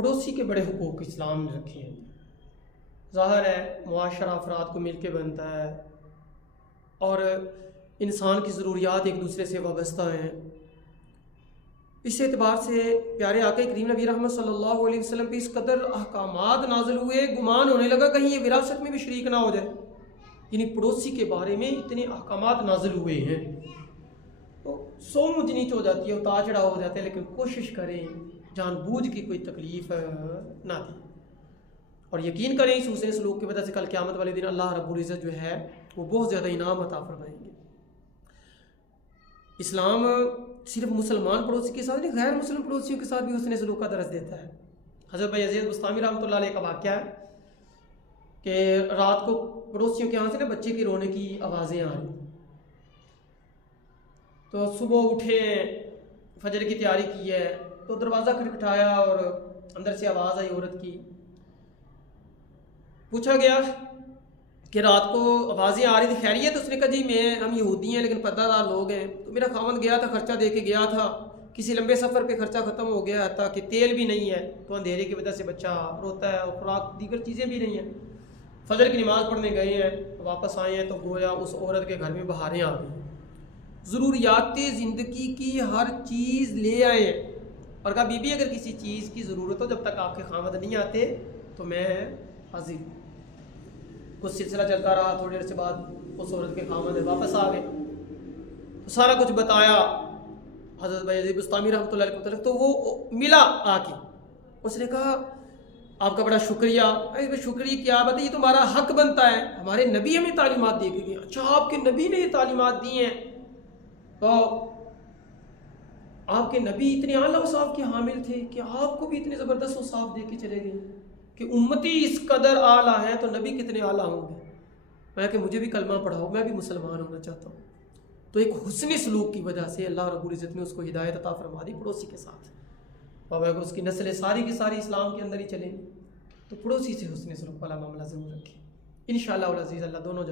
پڑوسی کے بڑے حقوق اسلام نے رکھے ہیں۔ ظاہر ہے معاشرہ افراد کو مل کے بنتا ہے اور انسان کی ضروریات ایک دوسرے سے وابستہ ہیں۔ اس اعتبار سے پیارے آقا کریم نبی رحمت صلی اللہ علیہ وسلم پہ اس قدر احکامات نازل ہوئے، گمان ہونے لگا کہیں یہ وراثت میں بھی شریک نہ ہو جائے، یعنی پڑوسی کے بارے میں اتنے احکامات نازل ہوئے ہیں۔ تو سو مجھ نیچ ہو جاتی ہے، اتار چڑھا ہو جاتا ہے، لیکن کوشش کریں جان بوجھ کی کوئی تکلیف نہ دیں، اور یقین کریں اس حسن سلوک کی وجہ سے کل قیامت والے دن اللہ رب العزت جو ہے وہ بہت زیادہ انعام عطا فرمائیں گے۔ اسلام صرف مسلمان پڑوسی کے ساتھ نہیں، غیر مسلم پڑوسیوں کے ساتھ بھی حسن سلوک کا درس دیتا ہے۔ حضرت یزید بستامی رحمۃ اللہ علیہ کا واقعہ ہے کہ رات کو پڑوسیوں کے یہاں سے نا بچے کی رونے کی آوازیں آ رہی، تو صبح اٹھے، فجر کی تیاری کی ہے، تو دروازہ کھٹکھٹایا اور اندر سے آواز آئی عورت کی۔ پوچھا گیا کہ رات کو آوازیں آ رہی تھی، خیریت؟ اس نے کہا جی ہم یہودی ہیں لیکن پردہ دار لوگ ہیں، تو میرا خاوند گیا تھا، خرچہ دے کے گیا تھا، کسی لمبے سفر پہ خرچہ ختم ہو گیا تھا کہ تیل بھی نہیں ہے، تو اندھیرے کی وجہ سے بچہ روتا ہے، اور خوراک دیگر چیزیں بھی نہیں ہیں۔ فجر کی نماز پڑھنے گئے ہیں، واپس آئے ہیں تو گویا اس عورت کے گھر میں بہاریں آ گئی، ضروریات زندگی کی ہر چیز لے آئے ہیں، اور کہا بی بی اگر کسی چیز کی ضرورت ہو جب تک آپ کے خاوند نہیں آتے تو میں حاضر ہوں۔ کچھ سلسلہ چلتا رہا، تھوڑی دیر سے بعد اس عورت کے خاوند واپس آ گئے، تو سارا کچھ بتایا حضرت یزید بستامی رحمۃ اللہ علیہ کو، تو وہ ملا آ کے، اس نے کہا آپ کا بڑا شکریہ۔ اس میں شکریہ کیا بات ہے، یہ تمہارا حق بنتا ہے، ہمارے نبی ہمیں تعلیمات دے کے گئے۔ اچھا آپ کے نبی نے یہ تعلیمات دی ہیں؟ تو آپ کے نبی اتنے اعلیٰ اوصاف کے حامل تھے کہ آپ کو بھی اتنے زبردست اوصاف دے کے چلے گئے کہ امتی اس قدر اعلیٰ ہے تو نبی کتنے اعلیٰ ہوں گے۔ میں کہ مجھے بھی کلمہ پڑھاؤ، میں بھی مسلمان ہونا چاہتا ہوں۔ تو ایک حسن سلوک کی وجہ سے اللہ رب العزت نے اس کو ہدایت عطا فرما دی پڑوسی کے ساتھ، اور اگر اس کی نسلیں ساری کی ساری اسلام کے اندر ہی چلیں تو پڑوسی سے حسن سلوک والا معاملہ ضرور رکھیں۔ انشاءاللہ العزیز اللہ دونوں